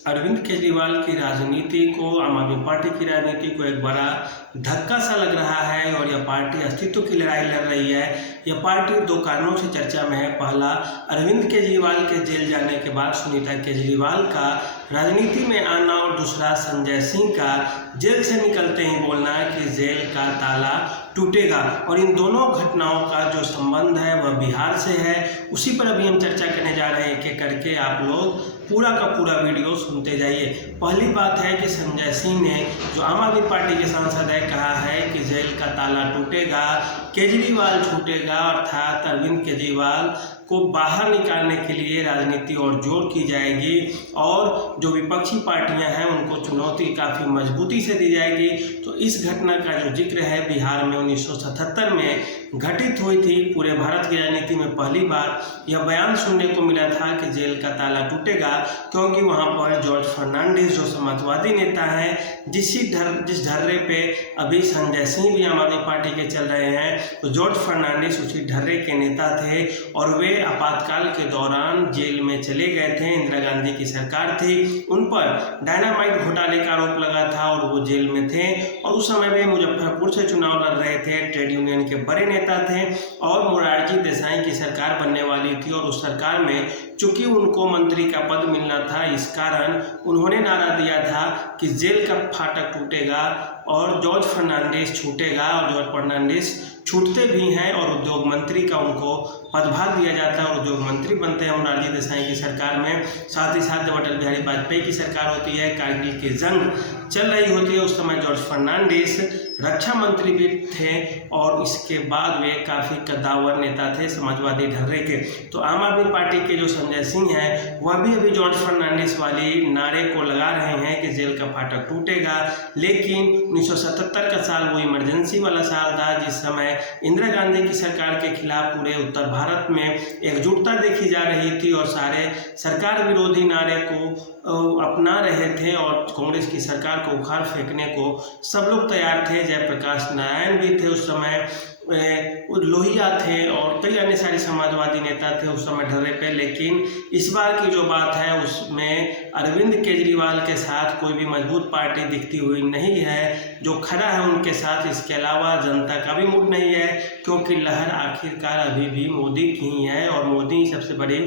अरविंद केजरीवाल की राजनीति को, आम आदमी पार्टी की राजनीति को एक बड़ा धक्का सा लग रहा है और यह पार्टी अस्तित्व की लड़ाई लड़ रही है। यह पार्टी दो कारणों से चर्चा में है। पहला, अरविंद केजरीवाल के जेल जाने के बाद सुनीता केजरीवाल का राजनीति में आना और दूसरा संजय सिंह का जेल से निकलते ही बोलना कि जेल का ताला टूटेगा। और इन दोनों घटनाओं का जो संबंध है वह बिहार से है। उसी पर अभी हम चर्चा करने जा रहे हैं एक एक करके। आप लोग पूरा का पूरा वीडियो सुनते जाइए। पहली बात है कि संजय सिंह ने, जो आम आदमी पार्टी के सांसद है, कहा है कि जेल का ताला टूटेगा, केजरीवाल छूटेगा, अर्थात अरविंद केजरीवाल को बाहर निकालने के लिए राजनीति और जोर की जाएगी और जो विपक्षी पार्टियां हैं उनको चुनौती काफ़ी मजबूती से दी जाएगी। तो इस घटना का जो जिक्र है बिहार में 1977 में घटित हुई थी। पूरे भारत की राजनीति में पहली बार यह बयान सुनने को मिला था कि जेल का ताला टूटेगा, क्योंकि वहां पर जॉर्ज फर्नांडिस जो समाजवादी नेता हैं, जिस ढर्रे पे अभी संजय सिंह भी आम आदमी पार्टी के चल रहे हैं, तो जॉर्ज फर्नांडिस उसी ढर्रे के नेता थे और वे आपातकाल के दौरान जेल में चले गए थे। इंदिरा गांधी की सरकार थी, उन पर डायनामाइट घोटाले का आरोप लगा था और वो जेल में थे। और उस समय वे मुजफ्फरपुर से चुनाव लड़ रहे थे, ट्रेड यूनियन के बड़े नेता थे और मोरारजी देसाई की सरकार बनने वाली थी। और उस सरकार में चूंकि उनको मंत्री का पद मिलना था, इस कारण उन्होंने नारा दिया था कि जेल का फाटक टूटेगा और जॉर्ज फर्नांडिस छूटेगा। और जॉर्ज फर्नांडिस छूटते भी हैं और उद्योग मंत्री का उनको पदभार दिया जाता है और उद्योग मंत्री बनते हैं मोरारजी देसाई की सरकार में। साथ ही साथ जब अटल बिहारी वाजपेयी की सरकार होती है, कारगिल की जंग चल रही होती है, उस समय जॉर्ज फर्नांडिस रक्षा मंत्री भी थे और इसके बाद वे काफ़ी कद्दावर नेता थे समाजवादी ढर्रे के। तो आम आदमी पार्टी के जो संजय सिंह हैं वह भी अभी जॉर्ज फर्नांडिस वाली नारे को लगा रहे हैं कि जेल का फाटक टूटेगा। लेकिन 1977 का साल वो इमरजेंसी वाला साल था, जिस समय इंदिरा गांधी की सरकार के खिलाफ पूरे उत्तर भारत में एकजुटता देखी जा रही थी और सारे सरकार विरोधी नारे को अपना रहे थे और कांग्रेस की सरकार को उखाड़ फेंकने को सब लोग तैयार थे। जयप्रकाश नारायण भी थे उस समय, लोहिया थे और कई अन्य सारे समाजवादी नेता थे उस समय ढर्रे पे। लेकिन इस बार की जो बात है उसमें अरविंद केजरीवाल के साथ कोई भी मजबूत पार्टी दिखती हुई नहीं है जो खड़ा है उनके साथ। इसके अलावा जनता का भी मूड नहीं है, क्योंकि लहर आखिरकार अभी भी मोदी की ही है और मोदी सबसे बड़े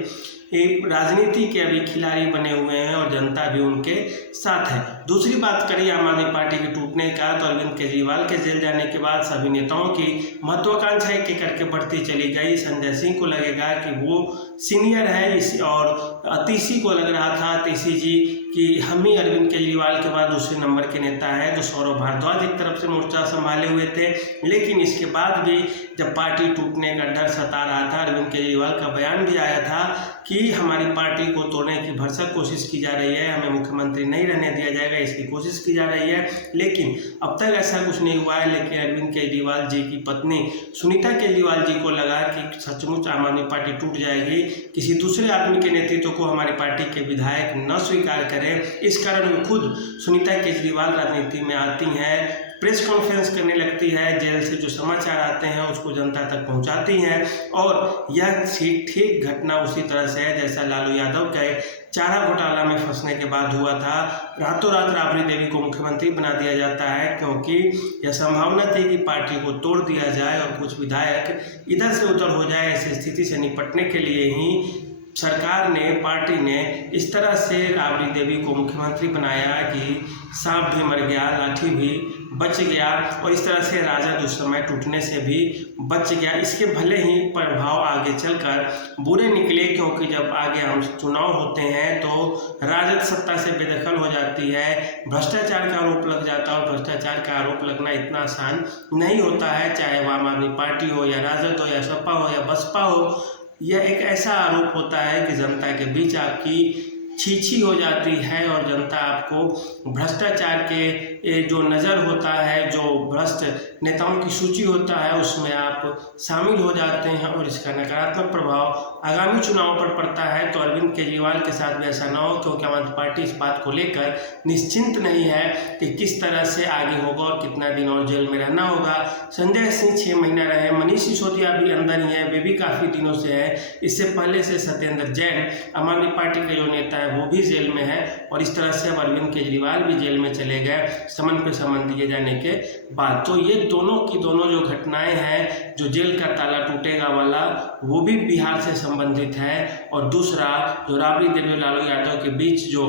राजनीति के अभी खिलाड़ी बने हुए हैं और जनता भी उनके साथ है। दूसरी बात करिए आम आदमी पार्टी के टूटने का, तो अरविंद केजरीवाल के जेल जाने के बाद सभी नेताओं की महत्वाकांक्षा एक एक करके बढ़ती चली गई। संजय सिंह को लगेगा कि वो सीनियर है और अतीशी को लग रहा था, अतीशी जी, कि हम ही अरविंद केजरीवाल के बाद दूसरे नंबर के नेता है। तो सौरभ भारद्वाज एक तरफ से मोर्चा संभाले हुए थे, लेकिन इसके बाद भी जब पार्टी टूटने का डर सता रहा था, अरविंद केजरीवाल का बयान भी आया था कि हमारी पार्टी को तोड़ने की भरसक कोशिश की जा रही है, हमें मुख्यमंत्री नहीं रहने दिया जाएगा, इसकी कोशिश की जा रही है। लेकिन अब तक ऐसा कुछ नहीं हुआ है। लेकिन अरविंद केजरीवाल जी की पत्नी सुनीता केजरीवाल जी को लगा कि सचमुच आम आदमी पार्टी टूट जाएगी, किसी दूसरे आदमी के नेतृत्व को हमारी पार्टी के विधायक न स्वीकार करें। इस कारण वो खुद सुनीता केजरीवाल राजनीति में आती हैं, प्रेस कॉन्फ्रेंस करने लगती है, जेल से जो समाचार आते हैं उसको जनता तक पहुंचाती हैं। और यह ठीक घटना उसी तरह से है जैसा लालू यादव के चारा घोटाला में फंसने के बाद हुआ था। रातों रात राबड़ी देवी को मुख्यमंत्री बना दिया जाता है, क्योंकि यह संभावना थी कि पार्टी को तोड़ दिया जाए और कुछ विधायक इधर से उधर हो जाए। ऐसी स्थिति से निपटने के लिए ही सरकार ने, पार्टी ने इस तरह से राबड़ी देवी को मुख्यमंत्री बनाया कि सांप भी मर गया, लाठी भी बच गया और इस तरह से राजद उस समय टूटने से भी बच गया। इसके भले ही प्रभाव आगे चलकर बुरे निकले, क्योंकि जब आगे हम चुनाव होते हैं तो राजद सत्ता से बेदखल हो जाती है, भ्रष्टाचार का आरोप लग जाता है और भ्रष्टाचार का आरोप लगना इतना आसान नहीं होता है। चाहे वो आम आदमी पार्टी हो या राजद हो या सपा हो या बसपा हो, यह एक ऐसा आरोप होता है कि जनता के बीच आपकी छीछी हो जाती है और जनता आपको भ्रष्टाचार के जो नज़र होता है, जो भ्रष्ट नेताओं की सूची होता है उसमें आप शामिल हो जाते हैं और इसका नकारात्मक प्रभाव आगामी चुनाव पर पड़ता है। तो अरविंद केजरीवाल के साथ भी ऐसा ना हो, क्योंकि आम आदमी पार्टी इस बात को लेकर निश्चिंत नहीं है कि किस तरह से आगे होगा और कितना दिन और जेल में रहना होगा। संजय सिंह 6 महीना रहे, मनीष सिसोदिया भी अंदर ही है, वे भी काफ़ी दिनों से है। इससे पहले से सत्येंद्र जैन आम आदमी पार्टी के जो नेता है वो भी जेल में है और इस तरह से अब अरविंद केजरीवाल भी जेल में चले गए समन पे समन दिए जाने के बाद। तो ये दोनों की दोनों जो घटनाएं हैं, जो जेल का ताला टूटेगा वाला, वो भी बिहार से संबंधित है। और दूसरा जो राबड़ी देवी लालू यादव के बीच जो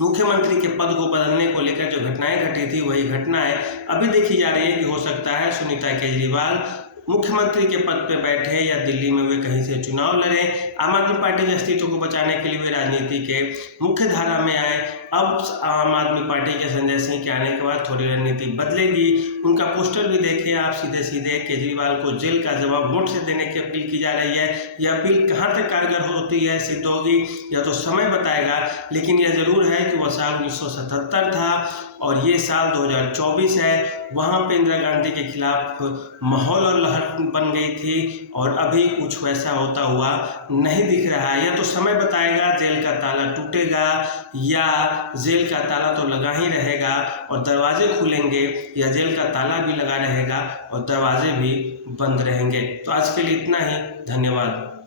मुख्यमंत्री के पद को बदलने को लेकर जो घटनाएं घटी थी, वही घटनाएं अभी देखी जा रही है कि हो सकता है सुनीता केजरीवाल मुख्यमंत्री के पद पे बैठे या दिल्ली में वे कहीं से चुनाव लड़ें। आम आदमी पार्टी के अस्तित्व को बचाने के लिए वे राजनीति के मुख्य धारा में आए। अब आम आदमी पार्टी के संजय सिंह के आने के बाद थोड़ी रणनीति बदलेगी। उनका पोस्टर भी देखिए आप, सीधे सीधे केजरीवाल को जेल का जवाब वोट से देने की अपील की जा रही है। यह अपील कहाँ तक कारगर होती है, सिद्ध होगी, यह तो समय बताएगा। लेकिन यह जरूर है कि वह साल 1977 था और ये साल 2024 है। वहाँ पे इंदिरा गांधी के खिलाफ माहौल और लहर बन गई थी और अभी कुछ वैसा होता हुआ नहीं दिख रहा है। यह तो समय बताएगा, जेल का ताला टूटेगा या जेल का ताला तो लगा ही रहेगा और दरवाजे खुलेंगे, या जेल का ताला भी लगा रहेगा और दरवाजे भी बंद रहेंगे। तो आज के लिए इतना ही, धन्यवाद।